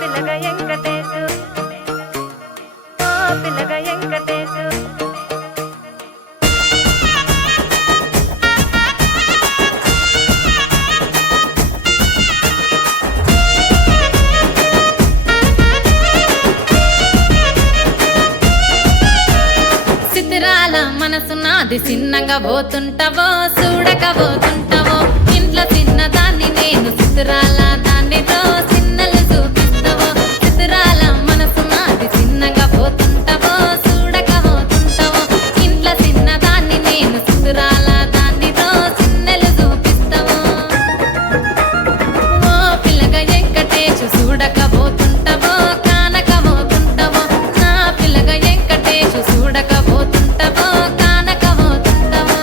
పిల్లగా వెంకటేశు ఓ పిల్లగా వెంకటేశు సితిరాల మనసు నాది చిన్నగా పోతుంటావో చూడక పోతుంటావో ఇంట్లో చిన్నదాన్ని నేను సితిరాల దాన్నితో చిన్నలు చూపిస్తావో సితిరాల మనసు నాది చిన్నగా పోతుంటావో చూడక పోతుంటావో ఇంట్లో చిన్నదాన్ని నేను సితిరాల దాన్నితో చిన్నలు చూపిస్తావో ఓ పిల్లగా వెంకటేశు చూడక పోతుంటావో కానక పోతుంటావో నా పిల్లగా వెంకటేశు చూడక పోతుంటావో కానక పోతుంటావో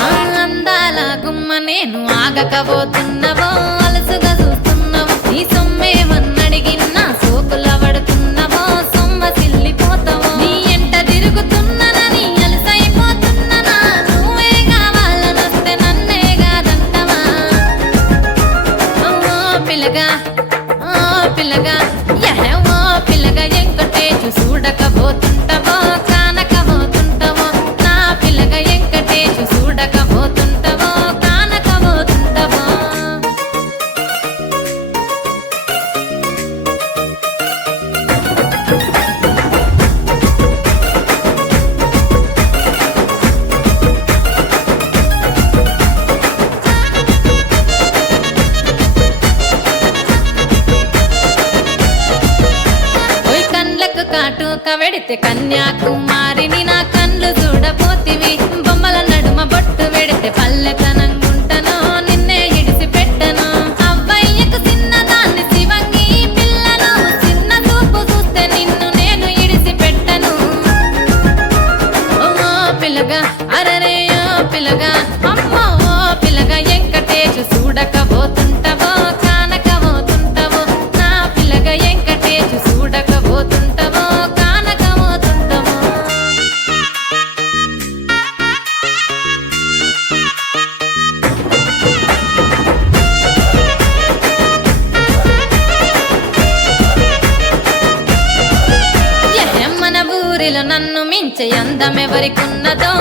ఆ అందాల గుమ్మ నేను ఆగకపోతున్నావో అలసుగా చూస్తున్నావో నీ సొమ్మేమన్నడిగినా సోకుల పడుతున్నావో సొమ్మ సిల్లిపోతావో నీ ఎంట తిరుగుతున్నానని అలసైపోతున్నానా నువ్వే కావాలనొస్తే నన్నే కాదంటవా ఓ పిల్లగా ఓ పిల్లగా ఓ పిల్లగా వెంకటేశు చూడకపోతుంటావో కానకపోతుంటావో నా పిల్లగా వెంకటేశు చూడకపోతుంటావో కానకపోతుంటావో ఓయ్ కండ్లకు కాటుక వెడితే కన్యాకుమారిని నా కండ్లు చూడపోతివి బొమ్మల నడుమ బొట్టు వెడితే పల్లెతనంగుంటను నిన్నే ఇడిసి పెట్టను అవ్వయ్యకు చిన్నదాన్ని శివంగి పిల్లను చిన్న చూపు చూస్తే నిన్ను నేను ఇడిసి పెట్టను ఓ పిల్లగా అరరే ఓ పిల్లగా అమ్మో ఓ పిల్లగా వెంకటేశు చూడకపోతుంటావో కానకపోతుంటావో నా పిల్లగా వెంకటేశు చూడకపోతుంటావో కానకపోతుంటావో మన ఊరిలో నన్ను మించే అందమెవరికున్నదో